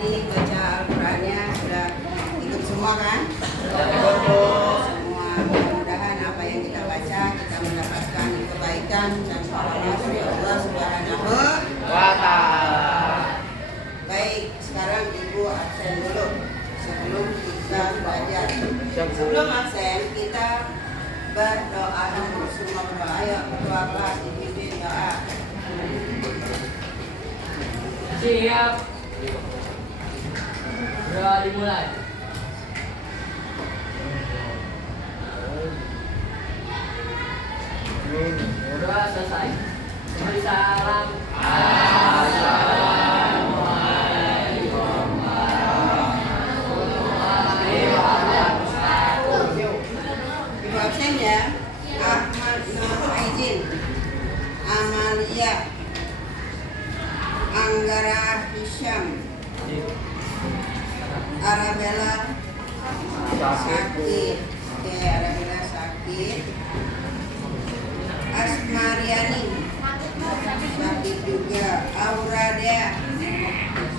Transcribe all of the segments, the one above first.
Ini baca Al-Qurannya sudah ikut semua kan? Semua, mudah-mudahan apa yang kita baca kita mendapatkan kebaikan dan pahala dari Allah Subhanahu wa Ta'ala. Baik, sekarang Ibu absen dulu sebelum kita belajar. Sebelum absen kita berdoa dulu, semua berdoa. Ayo berdoa kelas dipimpin doa. Siap. Doa dimulai. Doa selesai. Beri salam. Assalamualaikum warahmatullahi wabarakatuh. Ibu absen ya. Ahmad Nur Aizin, Amalia, Anggara Hisham, Arabella sakit. Oke, Arabella sakit. Asmariani sakit juga. Aurada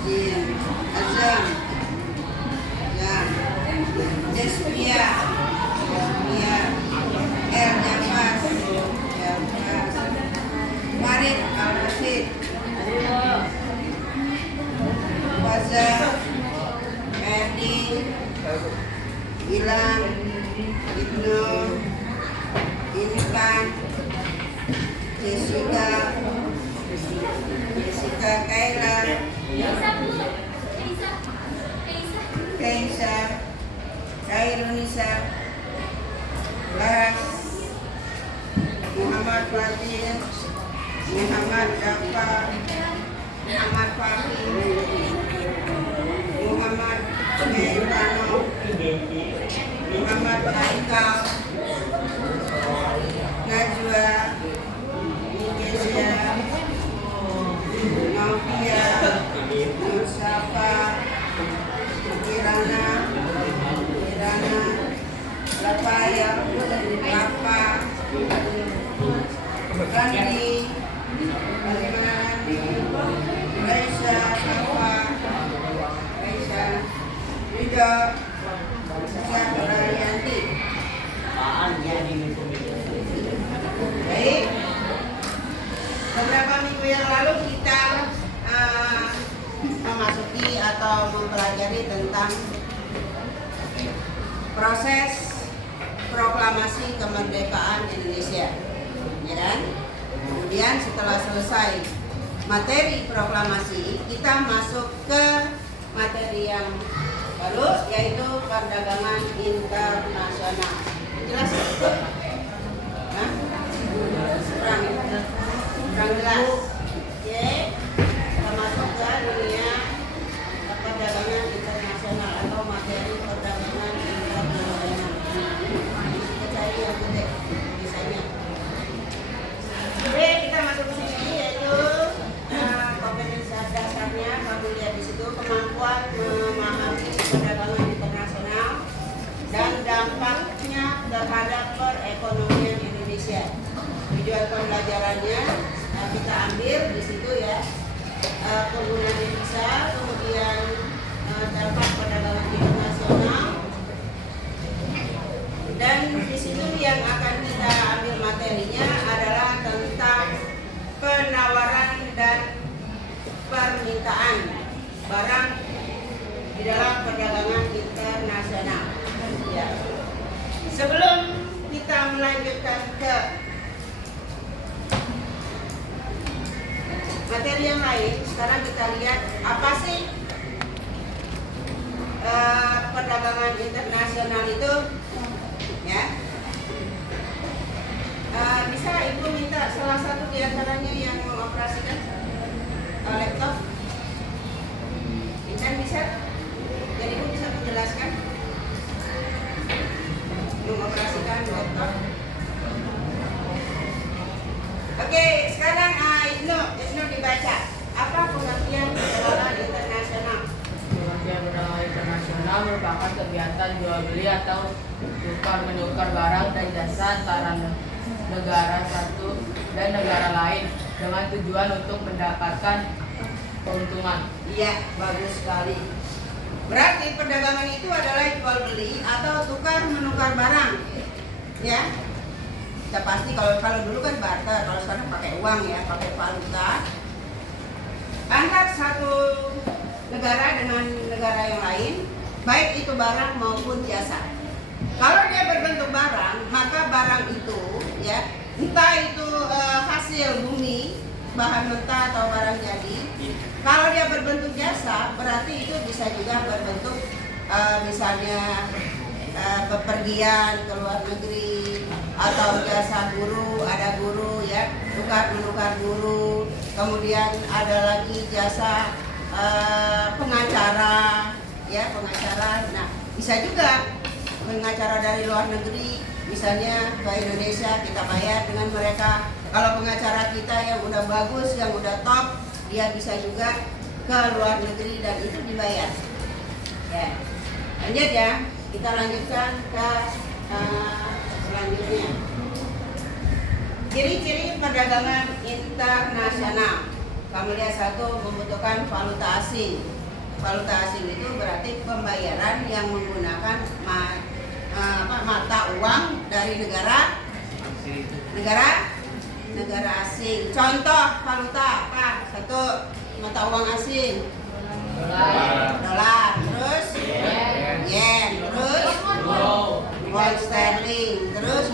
Jin Azam Desmia El Nafas Farid Al-Rasid Waza Edi Ilang Ibnu Intan Jessica Kaila Kaisa Kairunisa Las Muhammad Fadil Muhammad Dafa Muhammad Fahim Muhammad Meitano Muhammad Haikal Najwa Indonesia Novia Nursafa Kirana Lapaya Lapa Randi bagaimana Randi Raisa Safa Raisa Ridho Yanti. Baik, beberapa minggu yang lalu kita memasuki atau mempelajari tentang proses proklamasi kemerdekaan Indonesia, ya kan? Kemudian setelah selesai materi proklamasi, kita masuk ke materi yang baru, yaitu perdagangan internasional. Jelas? Hah? Kurang jelas? Oke, kita masuk ke dunia perdagangan internasional atau materi perdagangan internasional. Kita cari yang penting misalnya. Oke, kita masuk ke sini, yaitu kompetensi dasarnya. Kamu lihat di situ kemampuan memahami perdagangan internasional dan dampaknya terhadap perekonomian Indonesia. Tujuan pembelajarannya kita ambil di situ ya, penggunaan devisa, kemudian dampak perdagangan internasional, dan di situ yang akan kita ambil materinya adalah tentang penawaran dan permintaan barang di dalam perdagangan internasional. Ya. Sebelum kita melanjutkan ke materi yang lain, sekarang kita lihat apa sih perdagangan internasional itu, ya. Bisa Ibu minta salah satu di antaranya yang mengoperasikan laptop? Intan bisa? Jadi Ibu bisa menjelaskan mengoperasikan laptop. Oke, sekarang Ibnu dibaca. Apa pengertian perdagangan internasional? Pengertian perdagangan internasional merupakan kegiatan jual beli atau tukar menukar barang dan jasa antara negara satu dan negara lain dengan tujuan untuk mendapatkan keuntungan. Iya, bagus sekali. Berarti perdagangan itu adalah jual beli atau tukar menukar barang. Ya. Kita pasti kalau dulu kan barter, kalau sekarang pakai uang ya, pakai valuta. Antar satu negara dengan negara yang lain, baik itu barang maupun jasa. Kalau dia berbentuk barang, maka barang itu ya, entah itu hasil bumi, bahan mentah atau barang jadi. Kalau dia berbentuk jasa, berarti itu bisa juga berbentuk misalnya bepergian ke luar negeri atau jasa guru, ada guru ya, tukar menukar guru. Kemudian ada lagi jasa pengacara, ya pengacara. Nah, bisa juga pengacara dari luar negeri, misalnya ke Indonesia kita bayar dengan mereka. Kalau pengacara kita yang udah bagus, yang udah top, dia bisa juga ke luar negeri dan itu dibayar. Ya, lanjut ya, kita lanjutkan ke selanjutnya. Ciri-ciri perdagangan internasional. Kami lihat satu, membutuhkan valuta asing. Valuta asing itu berarti pembayaran yang menggunakan mata uang dari negara asing. Contoh valuta apa? Satu, mata uang asing. Dolar, terus yen, terus pound sterling, terus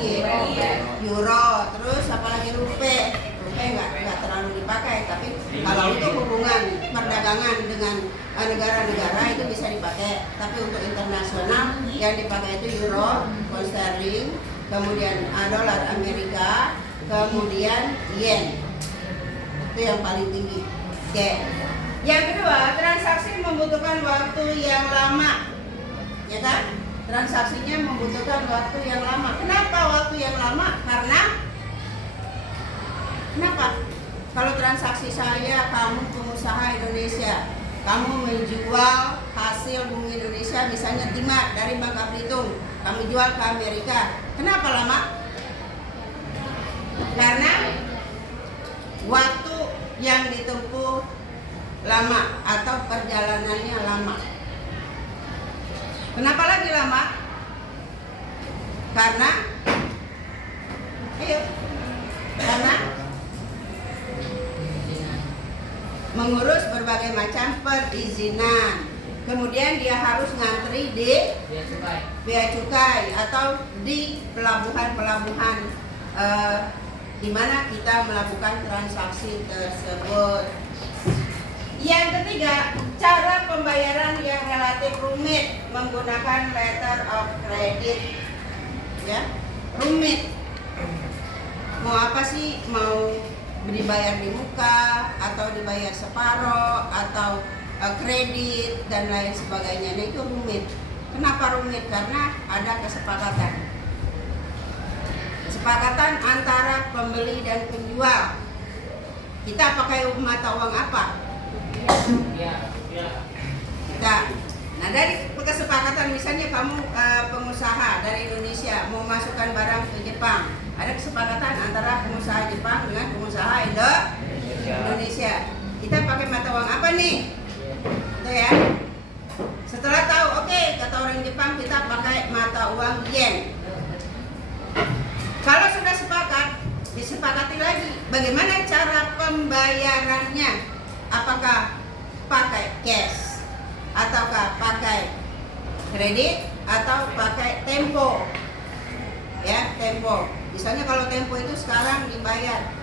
euro, terus apalagi rupiah. Rupiah nggak terlalu dipakai, tapi kalau untuk hubungan perdagangan dengan negara-negara itu bisa dipakai. Tapi untuk internasional yang dipakai itu euro, pound sterling, kemudian dolar Amerika, kemudian yen. Itu yang paling tinggi. Oke. Yang kedua, transaksi membutuhkan waktu yang lama. Ya kan? Transaksinya membutuhkan waktu yang lama. Kenapa waktu yang lama? Kenapa? Kalau transaksi saya, kamu pengusaha Indonesia, kamu menjual hasil bumi Indonesia, misalnya timah dari Bangka Belitung, kamu jual ke Amerika. Kenapa lama? Karena waktu yang ditempuh lama atau perjalanannya lama. Kenapa lagi lama? Karena mengurus berbagai macam perizinan. Kemudian dia harus ngantri di bea cukai atau di pelabuhan-pelabuhan di mana kita melakukan transaksi tersebut. Yang ketiga, cara pembayaran yang relatif rumit menggunakan letter of credit. Ya, rumit. Mau apa sih? Mau dibayar di muka atau dibayar separoh atau kredit dan lain sebagainya. Nah, itu rumit. Kenapa rumit? Karena ada kesepakatan. Kesepakatan antara pembeli dan penjual. Kita pakai mata uang apa? Nah, dari kesepakatan misalnya kamu pengusaha dari Indonesia mau masukkan barang ke Jepang, ada kesepakatan antara pengusaha Jepang dengan pengusaha Indonesia. Kita pakai mata uang apa nih? Itu ya. Setelah tahu, oke, kata orang Jepang kita pakai mata uang yen. Kalau sudah sepakat, disepakati lagi bagaimana cara pembayarannya. Apakah pakai cash ataukah pakai kredit atau pakai tempo? Ya, tempo. Misalnya kalau tempo itu sekarang dibayar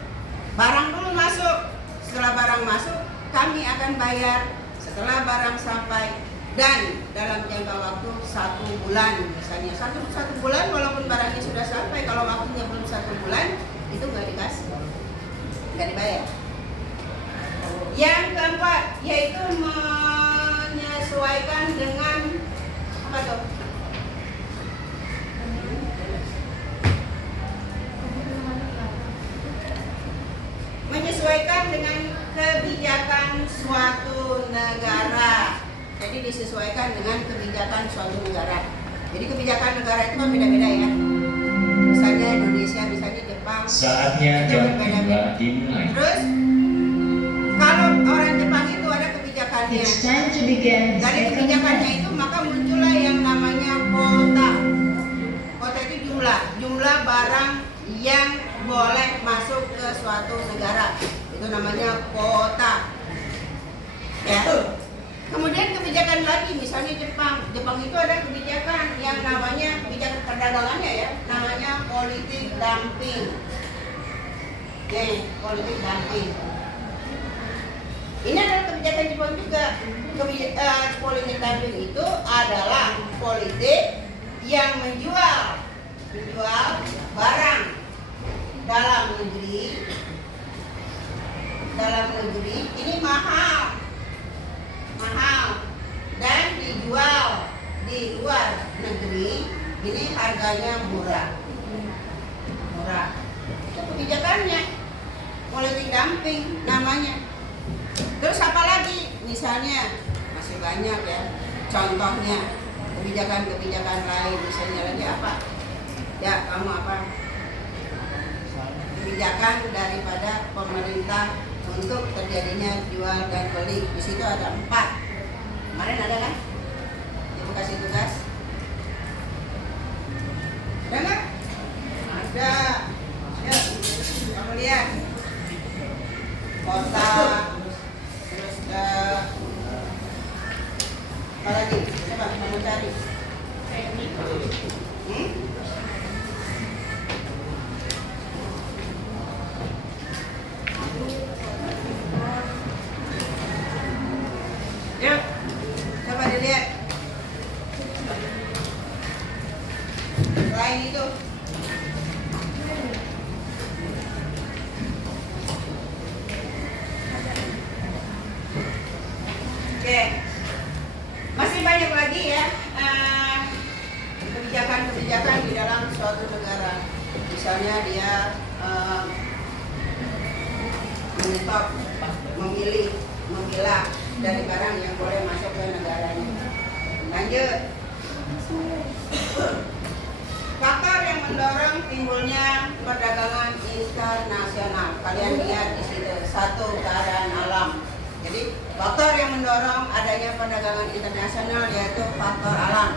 barang dulu masuk. Setelah barang masuk, kami akan bayar setelah barang sampai, dan dalam jangka waktu 1 bulan. Misalnya satu bulan, walaupun barangnya sudah sampai, kalau waktunya belum 1 bulan, itu nggak dikasih, nggak dibayar. Yang keempat, yaitu menyesuaikan dengan apa tuh? Menyesuaikan dengan kebijakan suatu negara. Jadi disesuaikan dengan kebijakan suatu negara. Jadi kebijakan negara itu kan beda-beda ya. Misalnya Indonesia, misalnya Jepang. Saatnya jam 2 dimulai. Terus kalau orang Jepang itu ada It's time to begin the Dari second kebijakannya half. itu maka muncullah yang namanya kuota. Kuota itu jumlah barang yang boleh masuk ke suatu negara. Itu namanya kuota. Ya. Kemudian kebijakan lagi, misalnya Jepang. Jepang itu ada kebijakan yang namanya kebijakan perdagangannya ya, namanya politik dumping. Politik dumping. Ini adalah kebijakan Jepang juga. Politik dumping itu adalah politik yang menjual barang dalam negeri ini mahal dan dijual di luar negeri ini harganya murah. Itu kebijakannya, politik dumping namanya. Terus apa lagi? Misalnya masih banyak ya contohnya kebijakan lain. Misalnya lagi apa? Ya, kamu apa? Kebijakan daripada pemerintah untuk terjadinya jual dan beli. Di situ ada 4. Kemarin ada kan? Ibu kasih tugas. Ada nggak? Ada. Ya, kamu lihat. Kota. Terus apa lagi? Coba kamu cari. Yuk, coba dilihat. Selain itu, oke, masih banyak lagi ya kebijakan-kebijakan di dalam suatu negara. Misalnya dia memilah dari barang yang boleh masuk ke negaranya. Lanjut. Faktor yang mendorong timbulnya perdagangan internasional. Kalian lihat di situ, 1, keadaan alam. Jadi faktor yang mendorong adanya perdagangan internasional yaitu faktor alam.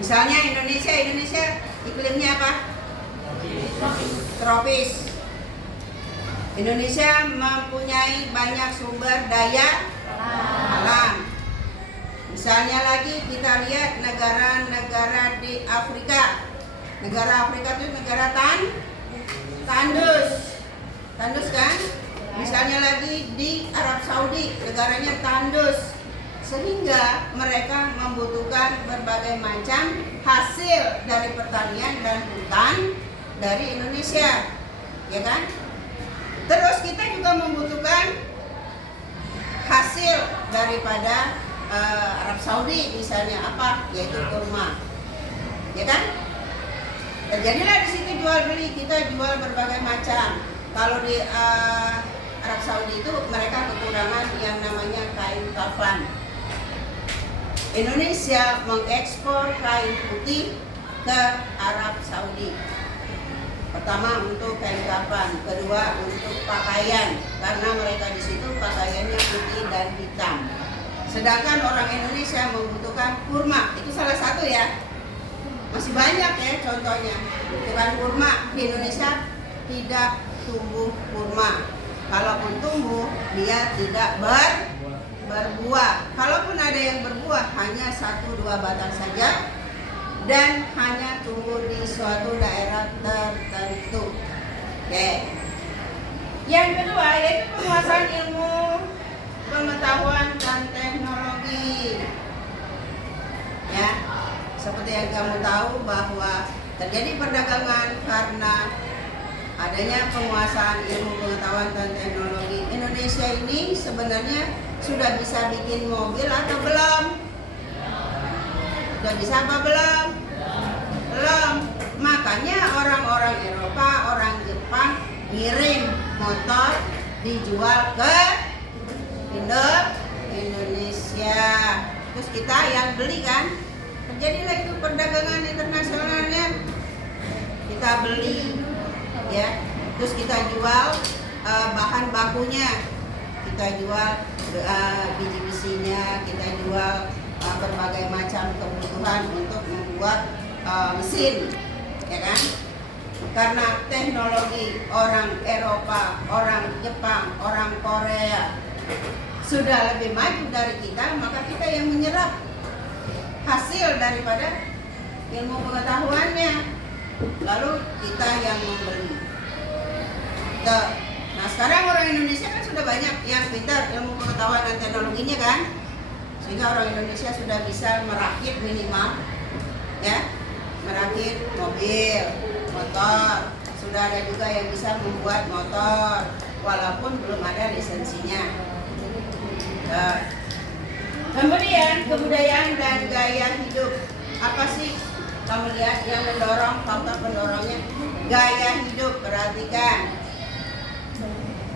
Misalnya Indonesia iklimnya apa? Tropis. Indonesia mempunyai banyak sumber daya alam. Misalnya lagi kita lihat negara-negara di Afrika. Negara Afrika itu negara tandus. Tandus kan? Misalnya lagi di Arab Saudi, negaranya tandus. Sehingga mereka membutuhkan berbagai macam hasil dari pertanian dan hutan dari Indonesia. Ya kan? Terus kita juga membutuhkan hasil daripada Arab Saudi, misalnya apa? Yaitu kurma. Ya kan? Terjadilah di situ jual beli, kita jual berbagai macam. Kalau di Arab Saudi itu mereka kekurangan yang namanya kain kafan. Indonesia mengekspor kain putih ke Arab Saudi. Pertama untuk kain kafan, kedua untuk pakaian, karena mereka di situ pakaiannya putih dan hitam. Sedangkan orang Indonesia membutuhkan kurma, itu salah satu ya. Masih banyak ya contohnya. Bukan kurma, di Indonesia tidak tumbuh kurma. Kalaupun tumbuh, dia tidak berbuah. Kalaupun ada yang berbuah, hanya 1-2 batang saja. Dan hanya tumbuh di suatu daerah tertentu. Oke. Yang kedua yaitu penguasaan ilmu pengetahuan dan teknologi. Ya, seperti yang kamu tahu bahwa terjadi perdagangan karena adanya penguasaan ilmu pengetahuan dan teknologi. Indonesia ini sebenarnya sudah bisa bikin mobil atau belum? Sudah bisa apa belum? Belum. Makanya orang-orang Eropa, orang Jepang ngirim motor dijual ke Indonesia. Terus kita yang beli kan. Terjadilah itu perdagangan internasionalnya. Kita beli ya. Terus kita jual bahan bakunya. Kita jual biji besinya, kita jual berbagai macam kebutuhan untuk membuat mesin, ya kan? Karena teknologi orang Eropa, orang Jepang, orang Korea sudah lebih maju dari kita, maka kita yang menyerap hasil daripada ilmu pengetahuannya, lalu kita yang membeli. Nah sekarang orang Indonesia kan sudah banyak yang pintar ilmu pengetahuan dan teknologinya kan, sehingga orang Indonesia sudah bisa merakit minimal, ya, merakit mobil, motor. Sudah ada juga yang bisa membuat motor, walaupun belum ada lisensinya. Kemudian kebudayaan dan gaya hidup. Apa sih kamu lihat yang mendorong, faktor pendorongnya? Gaya hidup, perhatikan.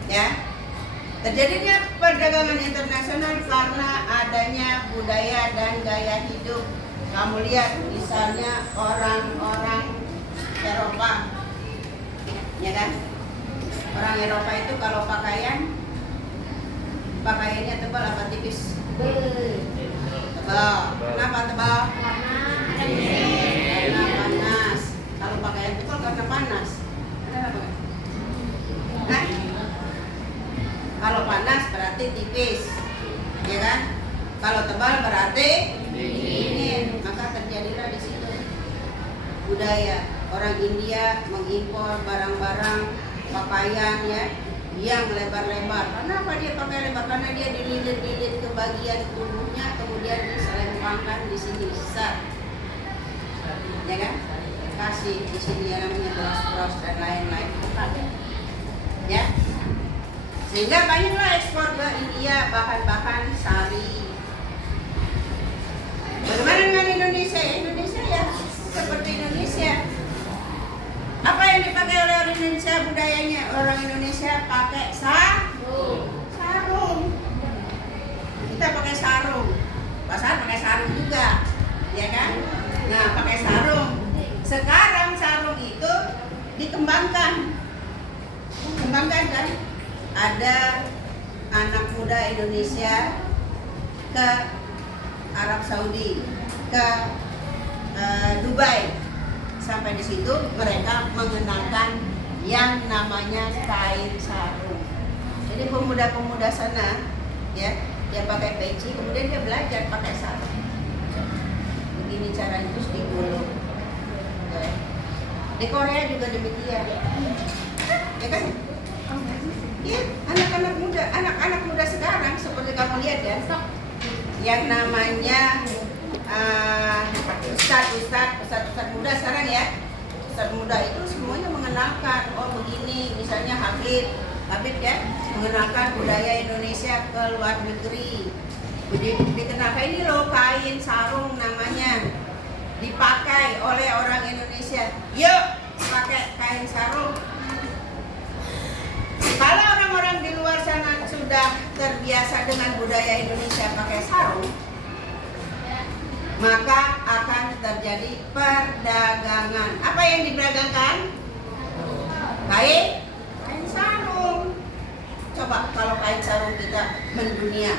Ya, terjadinya perdagangan internasional karena adanya budaya dan gaya hidup. Kamu lihat misalnya orang-orang Eropa, ya kan? Orang Eropa itu kalau pakaiannya tebal apa tipis? Tebal. Kenapa tebal? Karena panas. Kalau pakaian tebal karena panas. Kenapa? Nah, kalau panas berarti tipis, ya kan? Kalau tebal berarti dingin. Maka terjadilah di situ budaya orang India mengimpor barang-barang pakaian ya yang lebar-lebar. Kenapa dia pakai lebar? Karena dia dililit-lilit ke bagian tubuhnya, kemudian diselempangkan di sini besar, ya kan? Kasih di sini yang namanya bros-bros dan lain-lain, ya. Sehingga banyaklah ekspor ke India bahan-bahan sari. Bagaimana dengan Indonesia? Indonesia ya seperti Indonesia. Apa yang dipakai oleh orang Indonesia budayanya? Orang Indonesia pakai sarung. Kita pakai sarung. Pasar pakai sarung juga, ya kan? Nah, pakai sarung. Sekarang sarung itu dikembangkan. Kembangkan kan? Ada anak muda Indonesia ke Arab Saudi, ke Dubai. Sampai di situ mereka mengenakan yang namanya kain sarung. Jadi pemuda-pemuda sana, ya, dia pakai peci, kemudian dia belajar pakai sarung. Begini caranya, terus digulung. Di Korea juga demikian, ya kan? Iya, anak-anak muda sekarang seperti kamu lihat ya, yang namanya Ustadz muda sekarang ya. Ustadz muda itu semuanya mengenalkan, oh begini, misalnya Habib ya, mengenalkan budaya Indonesia ke luar negeri. Dikenalkan ini loh kain sarung namanya, dipakai oleh orang Indonesia. Yuk pakai kain sarung. Kalau orang-orang di luar sana sudah terbiasa dengan budaya Indonesia pakai sarung, maka akan terjadi perdagangan. Apa yang diperdagangkan? Kain sarung. Coba kalau kain sarung kita mendunia,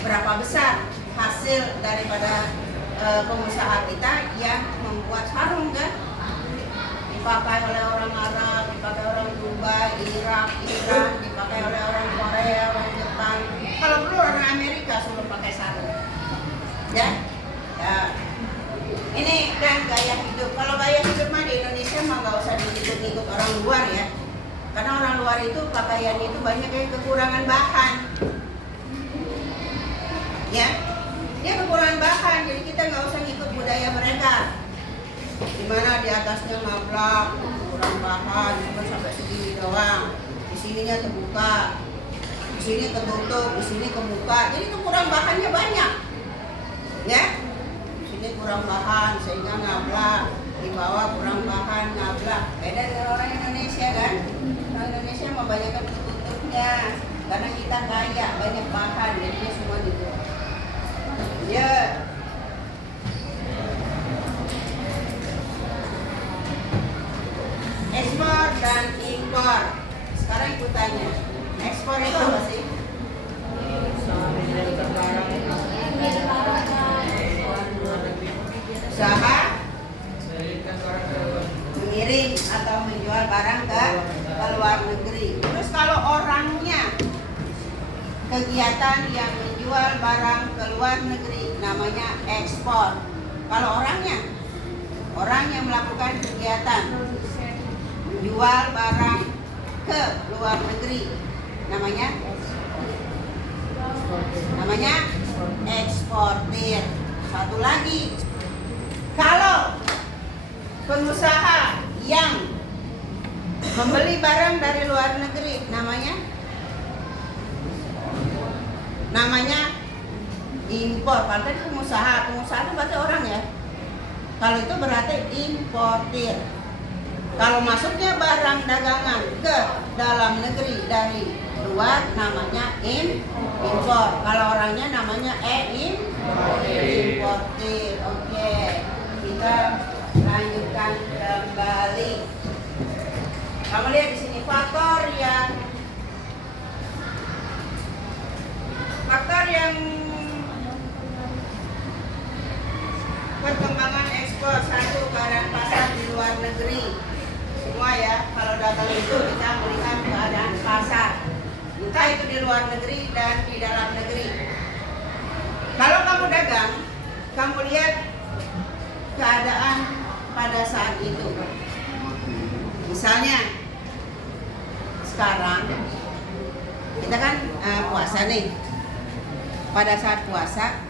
berapa besar hasil daripada pengusaha kita yang membuat sarung kan? Dipakai oleh orang Arab, dipakai orang Dubai, Irak, Iran, dipakai oleh orang Korea, orang Jepang. Kalau perlu orang Amerika suruh pakai sarung. Ya? Ya, ini kan gaya hidup. Kalau gaya hidup mah di Indonesia mah nggak usah diikut-ikut orang luar ya. Karena orang luar itu pakaian itu banyak yang kekurangan bahan. Ya, dia kekurangan bahan. Jadi kita nggak usah ikut budaya mereka. Dimana di atasnya ngablak, kurang bahan, cuma sampai segini doang. Di sininya terbuka, di sini ketutup, di sini kebuka. Jadi kurang bahannya banyak. Ya. Ini kurang bahan sehingga ngablak, di bawah kurang bahan ngablak. Beda dengan orang Indonesia kan? Orang Indonesia membanyakan tutupnya karena kita kaya banyak bahan, jadinya semua dibuat. Ya. Ekspor dan impor. Sekarang ikutannya. Ekspor itu apa sih? Usaha mengirimkan barang ke luar mengirim atau menjual barang ke luar negeri. Terus kalau orangnya, kegiatan yang menjual barang ke luar negeri namanya ekspor. Kalau orangnya, orang yang melakukan kegiatan menjual barang ke luar negeri namanya eksportir. Satu lagi, kalau pengusaha yang membeli barang dari luar negeri namanya impor. Kalau tadi pengusaha itu berarti orang ya. Kalau itu berarti importir. Kalau masuknya barang dagangan ke dalam negeri dari luar namanya impor. Kalau orangnya namanya importir. Oke, kita lanjutkan kembali. Kamu lihat di sini faktor yang perkembangan ekspor. Satu, keadaan pasar di luar negeri. Semua ya, kalau datang itu kita melihat keadaan pasar, entah itu di luar negeri dan di dalam negeri. Kalau kamu dagang, kamu lihat keadaan pada saat itu. Misalnya sekarang kita kan puasa nih. Pada saat puasa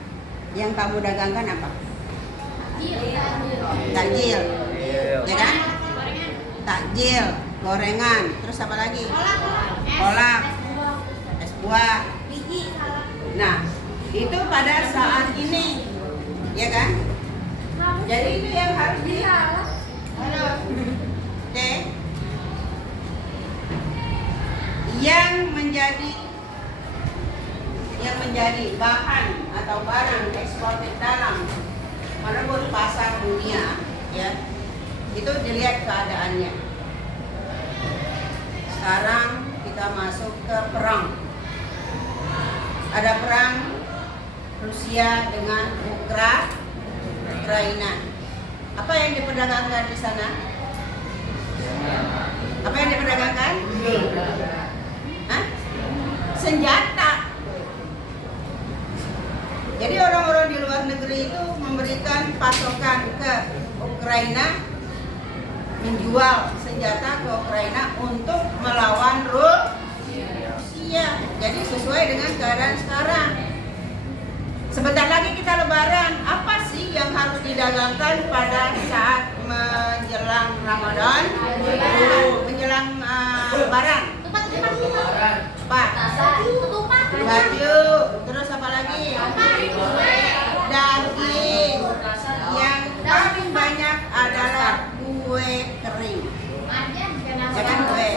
yang kamu dagangkan apa? Takjil, ya kan? Takjil, gorengan, terus apa lagi? Kolak, es buah. Nah, itu pada saat ini, ya kan? Jadi itu yang harus Oke. Yang menjadi bahan atau barang eksportir dalam merebut pasar dunia, ya, itu dilihat keadaannya. Sekarang kita masuk ke perang. Ada perang Rusia dengan Ukraina. Apa yang diperdagangkan di sana? Apa yang diperdagangkan? Senjata. Jadi orang-orang di luar negeri itu memberikan pasokan ke Ukraina, menjual senjata ke Ukraina untuk melawan Rusia. Jadi sesuai dengan keadaan sekarang. Sebentar lagi kita Lebaran. Apa sih yang harus didagangkan pada saat menjelang Ramadan? Menjelang Lebaran. Baju, terus apa lagi? Daging. Yang paling banyak adalah kue kering. Jangan kue.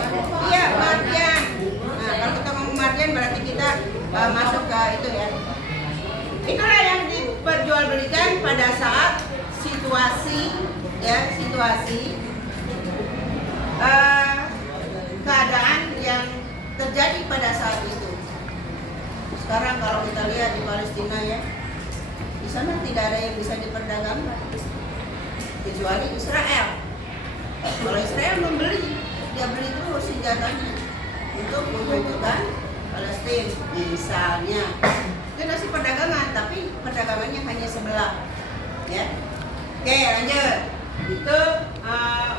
Iya, marjan. Nah, kalau kita ngomong marjan berarti kita masuk ke itu ya. Itulah yang diperjualbelikan pada saat situasi keadaan yang terjadi pada saat itu. Sekarang kalau kita lihat di Palestina ya, di sana tidak ada yang bisa diperdagangkan kecuali Israel. Kalau Israel membeli, dia beli terus senjatanya untuk membutuhkan Palestina misalnya. Itu masih perdagangan, tapi perdagangannya hanya sebelah, ya. Oke, lanjut. Itu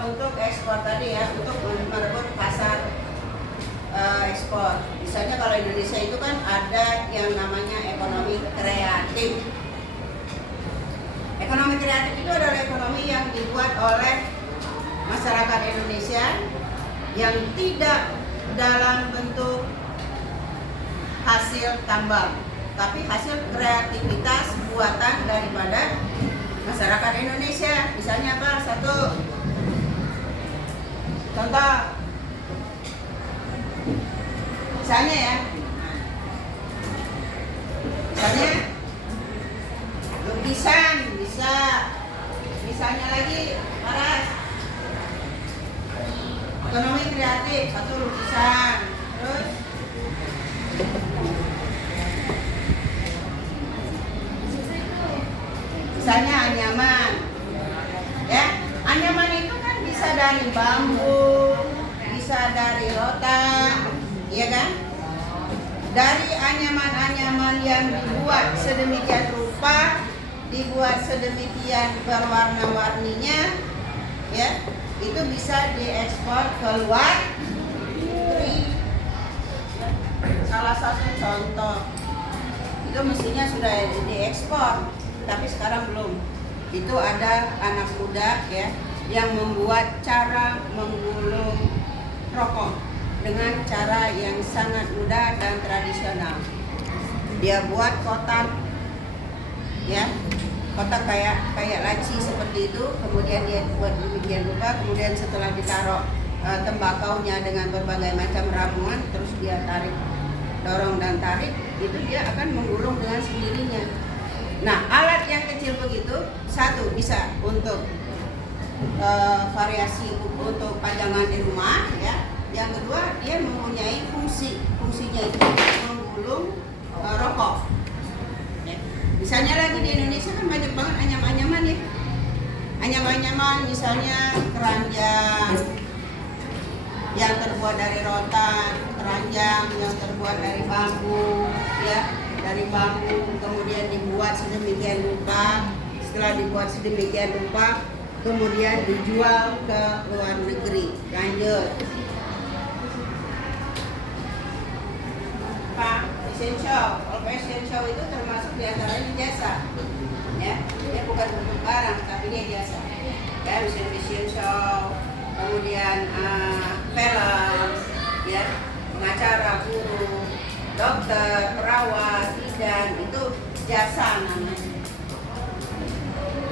untuk ekspor tadi ya, untuk merebut pasar ekspor. Misalnya kalau Indonesia itu kan ada yang namanya ekonomi kreatif. Ekonomi kreatif itu adalah ekonomi yang dibuat oleh masyarakat Indonesia yang tidak dalam bentuk hasil tambang, tapi hasil kreativitas buatan daripada masyarakat Indonesia. Misalnya apa? Satu contoh, misalnya ya, misalnya lukisan bisa, misalnya lagi Paras, ekonomi kreatif, satu lukisan, terus misalnya anyaman, Ya, anyaman itu kan bisa dari bambu, bisa dari rotan, ya kan? Dari anyaman-anyaman yang dibuat sedemikian rupa, dibuat sedemikian berwarna-warninya, ya, itu bisa diekspor ke luar negeri. Salah satu contoh itu mestinya sudah diekspor, tapi sekarang belum. Itu ada anak muda ya yang membuat cara menggulung rokok dengan cara yang sangat mudah dan tradisional. Dia buat kotak, ya, kotak kayak laci seperti itu, kemudian dia buat demikian rupa, kemudian setelah ditaruh tembakaunya dengan berbagai macam ramuan, terus dia tarik, dorong dan tarik, itu dia akan menggulung dengan sendirinya. Nah, alat yang kecil begitu, satu bisa untuk variasi untuk pajangan di rumah, ya. Yang kedua, dia mempunyai fungsinya itu menggulung rokok. Ya. Misalnya lagi di Indonesia kan banyak banget anyam-anyaman ya. Anyam-anyaman misalnya keranjang yang terbuat dari rotan, keranjang yang terbuat dari bambu, ya, dari bambu, kemudian dibuat sedemikian rupa. Setelah dibuat sedemikian rupa, kemudian dijual ke luar negeri. Lanjut. Fashion show. Kalau fashion show itu termasuk diantaranya jasa, ya. Dia bukan untuk barang, tapi dia jasa. Ya, misalnya fashion show, kemudian film, ya, pengacara, guru, dokter, perawat, bidan, itu jasa namanya.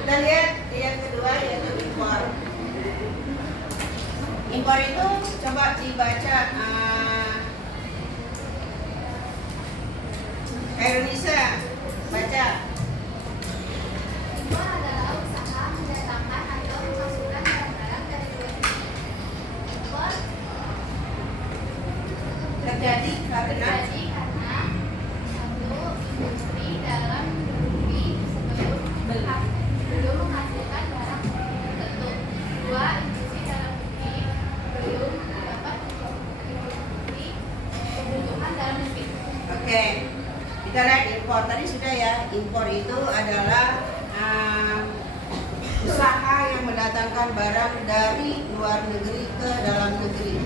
Kita lihat yang kedua yaitu impor. Impor itu coba dibaca. Indonesia, baca. Impor adalah usaha mendatangkan atau memasukkan barang-barang dari luar negeri. Impor Terjadi karena satu, industri dalam negeri belum menghasilkan barang tertentu. Dua, industri dalam negeri belum dapat mencukupi kebutuhan dalam negeri. Oke. Kita lihat impor tadi sudah ya. Impor itu adalah usaha yang mendatangkan barang dari luar negeri ke dalam negeri.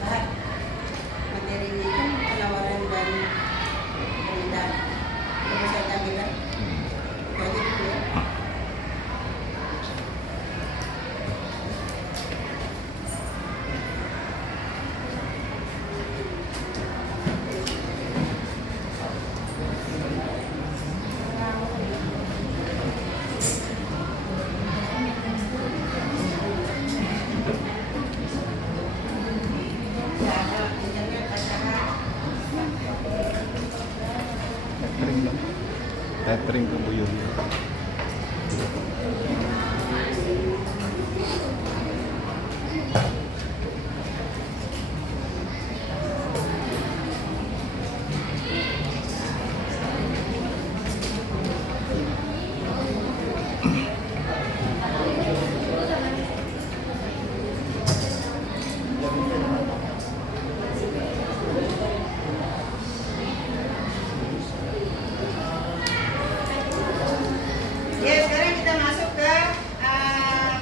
Saat materinya kan penawaran dan permintaan. Coba saya tampilkan. Kayak gitu ya. Tethering ke buyur. Ya, sekarang kita masuk ke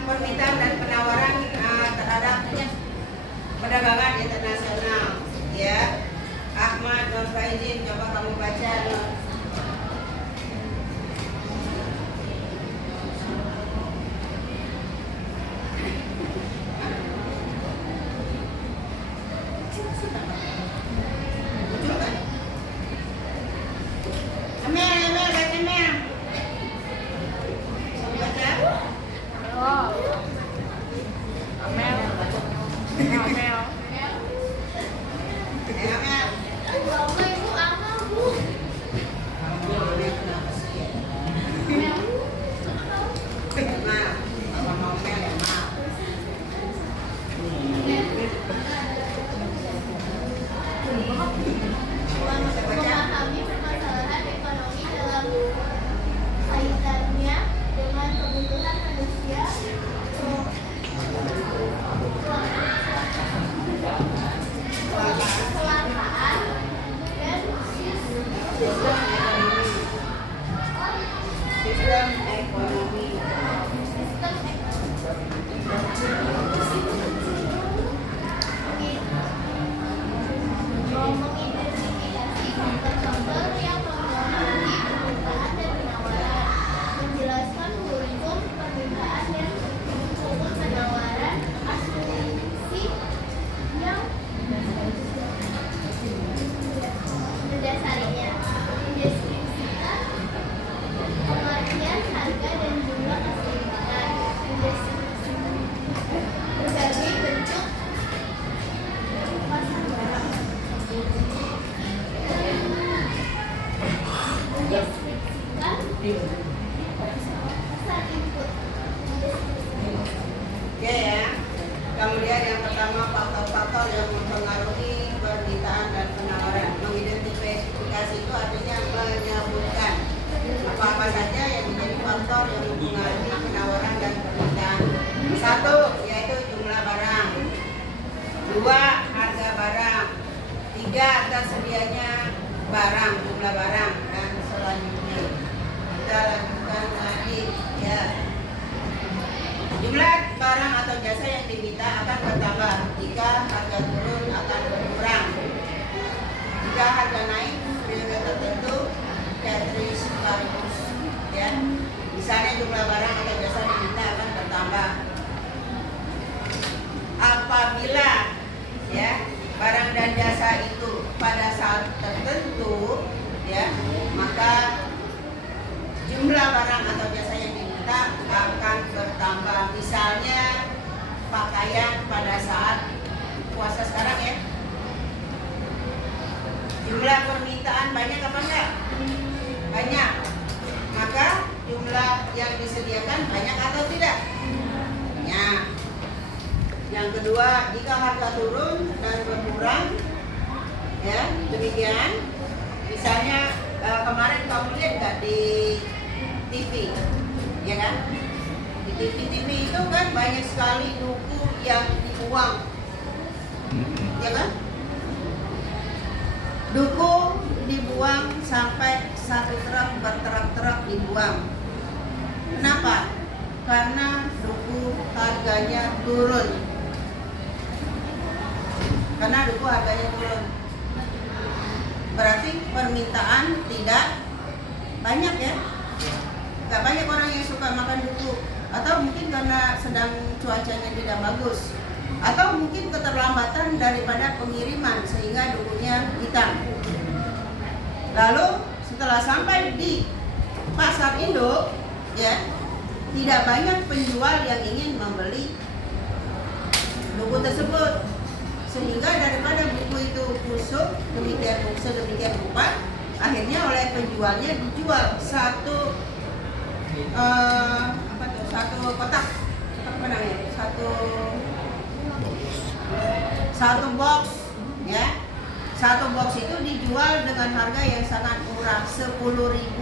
permintaan dan penawaran terhadap perdagangan internasional. Ya, Ahmad Nur Faizin, coba kamu baca. Muncul kan? Amel, baca Amel. Kamu baca? Amel. Amel. Amel. Mama ibu amal bu. Amel kenapa sih? Maaf, kalau mau Mel ya maaf. faktor yang mempengaruhi penawaran dan permintaan. 1. Yaitu jumlah barang. 2. Harga barang. 3. Tersedianya barang, jumlah barang. Dan selanjutnya kita lanjutkan lagi ya. Jumlah barang atau jasa yang diminta akan bertambah jika harga turun akan berkurang. Jika harga naik periode tertentu ceteris paribus ya. Misalnya jumlah barang atau jasa diminta akan bertambah. Apabila ya barang dan jasa itu pada saat tertentu ya, maka jumlah barang atau jasa yang diminta akan bertambah. Misalnya pakaian pada saat puasa sekarang ya, jumlah permintaan banyak apa enggak? Banyak. Maka jumlah yang disediakan banyak atau tidak? Banyak. Yang kedua, jika harga turun dan berkurang ya, demikian. Misalnya kemarin kamu lihat nggak di TV, ya kan? Di TV itu kan banyak sekali buku yang dibuang, ya kan? Buku dibuang sampai 1 truk bertruk-truk dibuang. Kenapa? Karena buku harganya turun. Karena buku harganya turun. Berarti permintaan tidak banyak ya. Gak banyak orang yang suka makan buku. Atau mungkin karena sedang cuacanya tidak bagus. Atau mungkin keterlambatan daripada pengiriman sehingga bukunya hitam. Lalu setelah sampai di pasar Indo ya, tidak banyak penjual yang ingin membeli buku tersebut, sehingga daripada buku itu busuk sedemikian rupa, akhirnya oleh penjualnya dijual satu kotak, apa namanya, satu box ya. Satu box itu dijual dengan harga yang sangat murah, Rp10.000.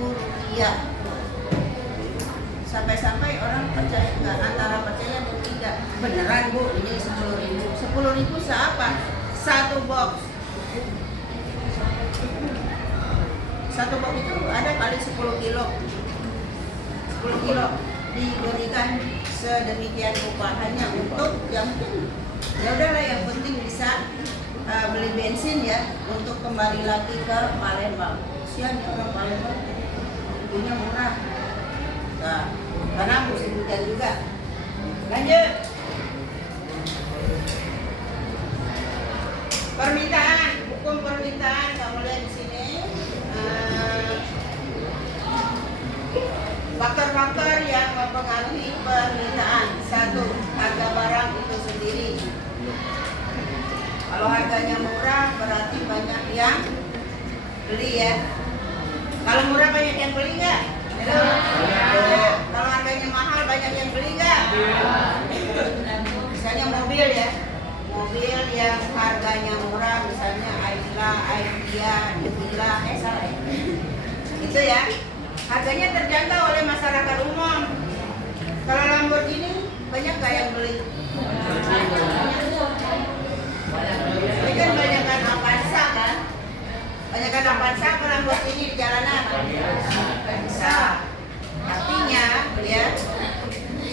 Sampai-sampai orang percaya nggak, antara percaya dan tidak. Beneran Bu, ini 10.000. 10.000 seapa? Satu box. Satu box itu ada kali 10 kilo. 10 kilo diberikan sedemikian rupa hanya untuk yang penting. Ya udahlah, yang penting bisa beli bensin ya untuk kembali lagi ke Palembang. Kasihan ya orang Palembang, bukunya murah. Nah, karena musim hujan juga. Lanjut. Permintaan, hukum permintaan kamu lihat di sini. Faktor-faktor yang mempengaruhi permintaan. 1. Harga barang itu sendiri. Kalau harganya murah berarti banyak yang beli ya. Kalau murah banyak yang beli nggak? Halo? Ya. Kalau harganya mahal banyak yang beli nggak? Misalnya mobil ya, mobil yang harganya murah, misalnya Ayla, Aidia, Nubila, salah ya. Itu ya, harganya terjangkau oleh masyarakat umum. Kalau Lamborghini banyak nggak yang beli? Ini kan banyakan Avanza kan? Banyakan Avanza ke Lamborghini di jalanan. Avanza. Artinya ya,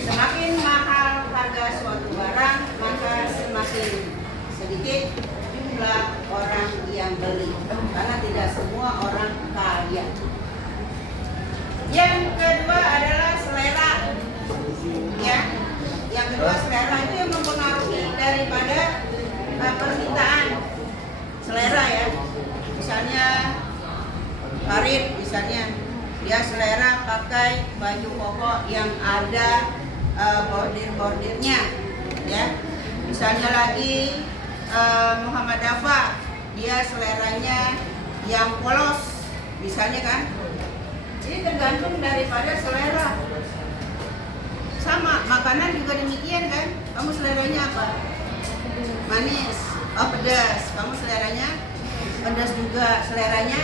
semakin mahal harga suatu barang, maka semakin sedikit jumlah orang yang beli. Karena tidak semua orang kaya. Yang kedua adalah selera. Ya. Yang kedua selera itu yang mempengaruhi daripada permintaan. Selera ya. Misalnya Farid misalnya, dia selera pakai baju koko yang ada bordir-bordirnya ya. Misalnya lagi Muhammad Dafa, dia seleranya yang polos misalnya kan. Jadi tergantung daripada selera. Sama makanan juga demikian kan. Kamu seleranya apa? Manis, pedas. Kamu seleranya pedas juga, seleranya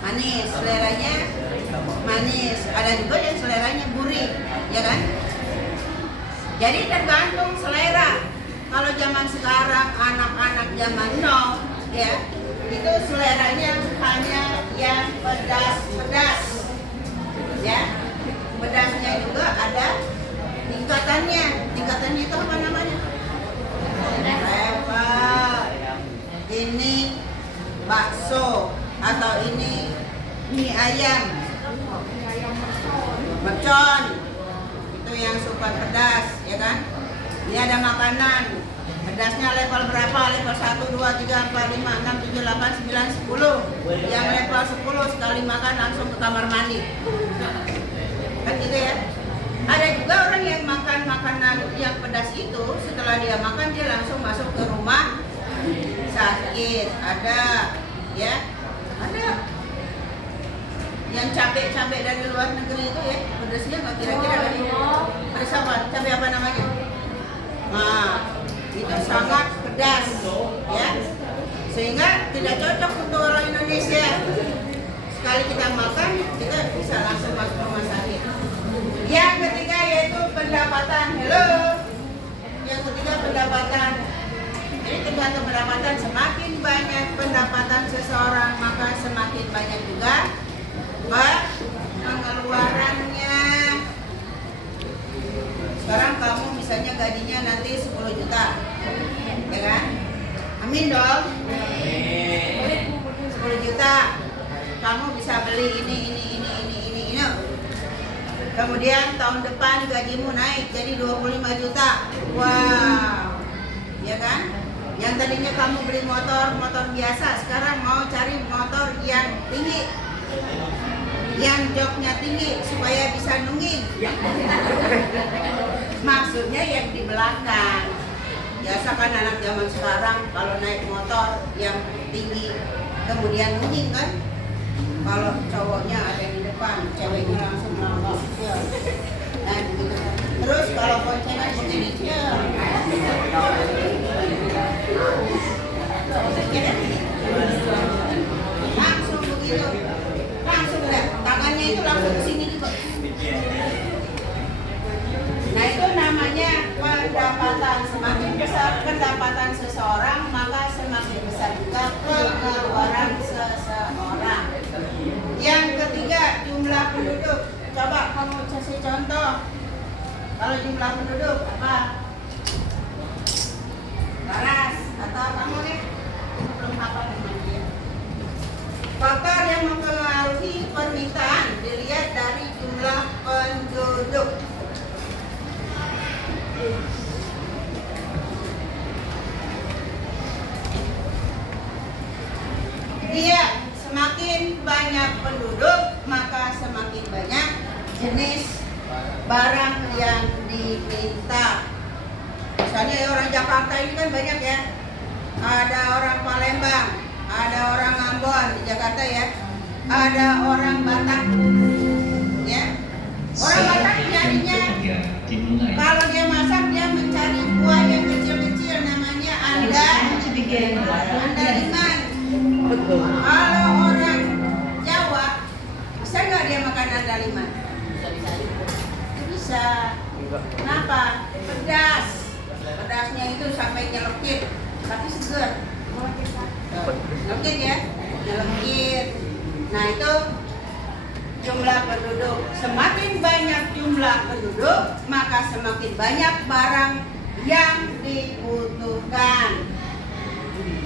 manis, seleranya manis. Ada juga yang seleranya gurih, ya kan? Jadi tergantung selera. Kalau zaman sekarang anak-anak zaman now, ya, itu seleranya hanya yang pedas-pedas, ya. Pedasnya juga ada tingkatannya. Tingkatannya itu apa namanya? Level. Ini bakso atau ini mie ayam, mercon. Itu yang super pedas, ya kan? Ini ada makanan. Pedasnya level berapa? Level 1, 2, 3, 4, 5, 6, 7, 8, 9, 10. Yang level 10 sekali makan langsung ke kamar mandi. Kan gitu ya. Ada juga orang yang makan makanan yang pedas itu, setelah dia makan dia langsung masuk ke rumah sakit. Ada, ya. Ada yang cabai dari luar negeri itu ya, pedasnya nggak kira-kira kan? Pedas apa? Cabai apa namanya? Nah, itu sangat pedas, ya. Sehingga tidak cocok untuk orang Indonesia. Sekali kita makan, kita bisa langsung masuk rumah sakit. Yang ketiga yaitu pendapatan. Halo. Yang ketiga pendapatan. Jadi tergantung pendapatan, semakin banyak pendapatan seseorang maka semakin banyak juga pengeluarannya. Sekarang kamu misalnya gajinya nanti 10 juta, ya kan? Amin dong. 10 juta, kamu bisa beli ini. Kemudian tahun depan gajimu naik jadi 25 juta. Wow, ya kan? Yang tadinya kamu beli motor biasa, sekarang mau cari motor yang tinggi, yang joknya tinggi supaya bisa nungging. Maksudnya yang di belakang. Biasa kan anak zaman sekarang kalau naik motor yang tinggi kemudian nungging kan? Kalau cowoknya ada di depan, ceweknya langsung melangkah. Nah, begitu. Terus kalau boncengan begini, langsung begitu, langsung lihat tangannya itu langsung ke sini juga. Nah, itu namanya pendapatan. Semakin besar pendapatan seseorang, maka semakin besar juga pengeluaran seseorang. Yang ketiga, jumlah penduduk. Coba kamu kasih contoh. Kalau jumlah penduduk apa? Laras atau kamu nih? Belum apa namanya? Faktor yang mempengaruhi permintaan dilihat dari jumlah penduduk. Iya, semakin banyak penduduk maka semakin banyak jenis barang yang diminta. Misalnya orang Jakarta ini kan banyak ya. Ada orang Palembang, ada orang Ambon di Jakarta ya. Ada orang Batak, ya. Orang Batak nyarinya kalau dia masak dia mencari buah yang kecil-kecil namanya andaliman. Kalau orang Jawa bisa nggak dia makan andaliman? Bisa. Kenapa? Pedas. Pedasnya itu sampai nyelekit, tapi segar. Nyelekit ya, nyelekit. Nah itu jumlah penduduk. Semakin banyak jumlah penduduk, maka semakin banyak barang yang dibutuhkan.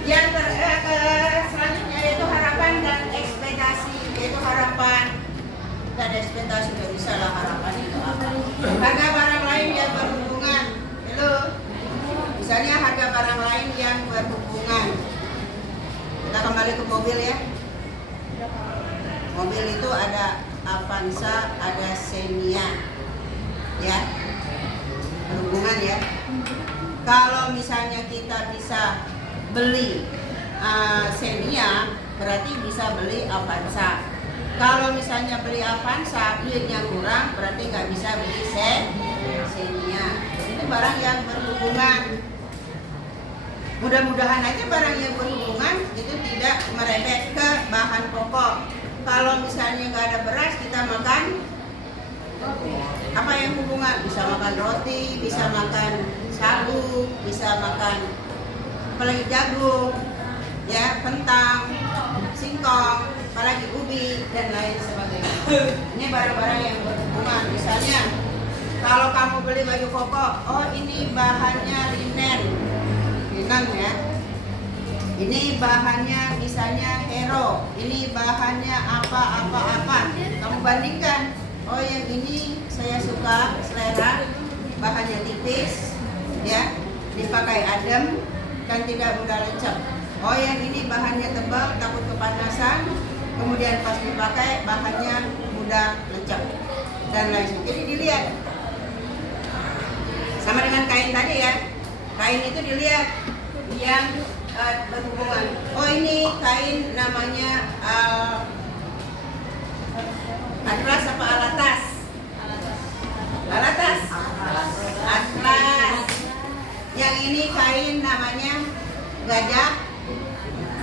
Yang selanjutnya yaitu harapan dan ekspektasi. Yaitu harapan dan ekspektasi, tidak bisa lah harapan itu apa. Harga barang lain yang berhubungan. Halo. Misalnya harga barang lain yang berhubungan. Kita kembali ke mobil ya. Mobil itu ada Avanza, ada Xenia, ya, berhubungan ya. Kalau misalnya kita bisa beli Xenia, berarti bisa beli Avanza. Kalau misalnya beli Avanza, duitnya kurang, berarti nggak bisa beli Xenia. Itu barang yang berhubungan. Mudah-mudahan aja barang yang berhubungan itu tidak merembet ke bahan pokok. kalau misalnya nggak ada beras, kita makan apa yang hubungan? Bisa makan roti, bisa makan sagu, bisa makan apalagi jagung, ya, kentang, singkong, apalagi ubi dan lain sebagainya. Ini barang-barang yang berhubungan. Misalnya kalau kamu beli baju koko, oh ini bahannya linen ya. Ini bahannya misalnya hero, ini bahannya apa. Kamu bandingkan. Oh yang ini saya suka, selera, bahannya tipis, ya, dipakai adem dan tidak mudah lecek. Oh yang ini bahannya tebal, takut kepanasan, kemudian pas dipakai bahannya mudah lecek dan lain sebagainya. Jadi dilihat. Sama dengan kain tadi ya. Kain itu dilihat yang berhubungan. Oh ini kain namanya atlas apa alatas? Alatas. Atlas. Yang ini kain namanya gajah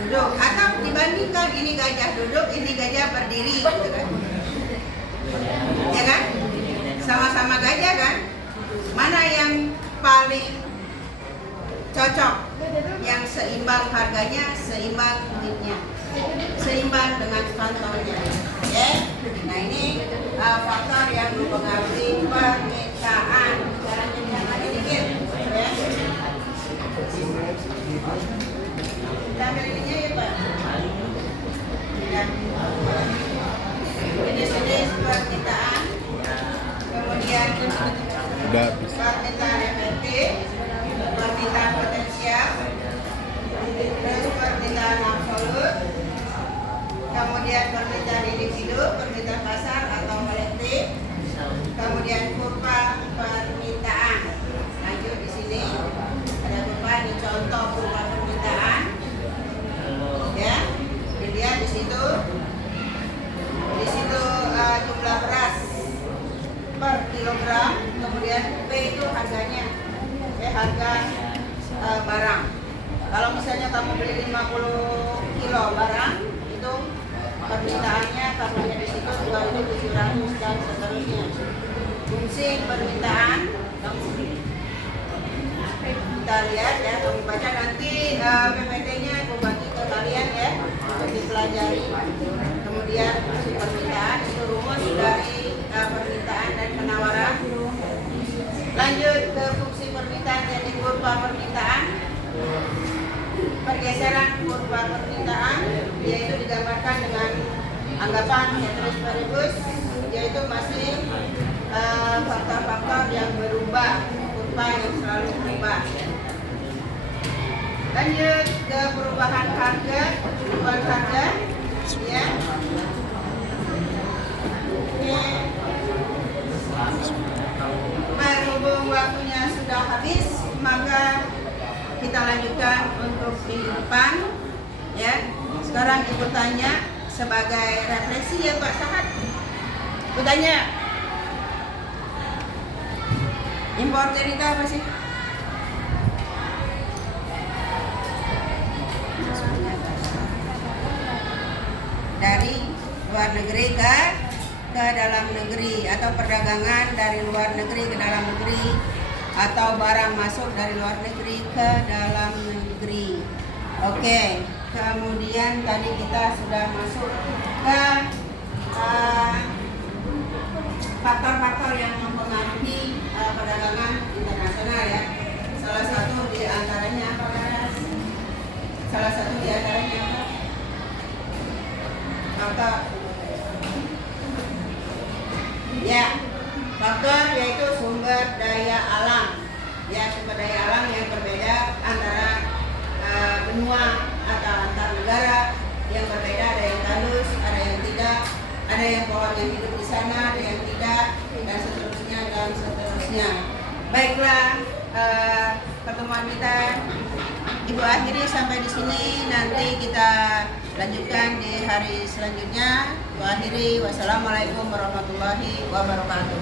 duduk. Atau dibandingkan ini gajah duduk, ini gajah berdiri, gitu kan? Ya kan? Sama-sama gajah kan? Mana yang paling cocok? Yang seimbang harganya, seimbang duitnya, seimbang dengan kantongnya. Ya, nah ini faktor yang mempengaruhi permintaan. Caranya jangan dikit, ya. Kita ambil ininya ya Pak. Ya. Jenis-jenis permintaan, kemudian permintaan efektif, permintaan potensial, terus permintaan absolut, kemudian permintaan individu, permintaan pasar atau kolektif, kemudian kurva permintaan. Lanjut di sini ada kurva, ini contoh kurva permintaan, ya. Dilihat di situ jumlah beras per kilogram, kemudian P itu harganya, harga barang. Kalau misalnya kamu beli 50 kilo barang, itu permintaannya karena di situ 2.700 dan seterusnya. Fungsi permintaan kita lihat ya, kamu baca nanti PPT-nya aku bagi ke kalian ya, untuk dipelajari. Kemudian fungsi permintaan itu rumus dari permintaan dan penawaran. Lanjut ke fungsi permintaan, jadi kurva permintaan. Pergeseran kurva permintaan yaitu digambarkan dengan anggapan ceteris paribus, yaitu masih faktor-faktor yang berubah, kurva yang selalu berubah. Lanjut ke perubahan harga, ya. Berhubung waktunya sudah habis, maka kita lanjutkan untuk minggu depan, ya. Sekarang Ibu tanya sebagai refleksi ya Pak Sahat. Ibu tanya, importer itu apa sih? Dari luar negeri ke dalam negeri, atau perdagangan dari luar negeri ke dalam negeri, atau barang masuk dari luar negeri ke dalam negeri. Oke, kemudian tadi kita sudah masuk ke faktor-faktor yang mempengaruhi perdagangan internasional ya. Salah satu di antaranya apa? Faktor ya, faktor yaitu sumber daya alam. Ya, sumber daya alam yang berbeda antara benua atau antar negara yang berbeda, ada yang tandus, ada yang tidak, ada yang pohon yang hidup di sana, ada yang tidak, dan seterusnya. Baiklah, pertemuan kita Ibu akhiri sampai di sini, nanti kita lanjutkan di hari selanjutnya. Ibu akhiri, wassalamualaikum warahmatullahi wabarakatuh.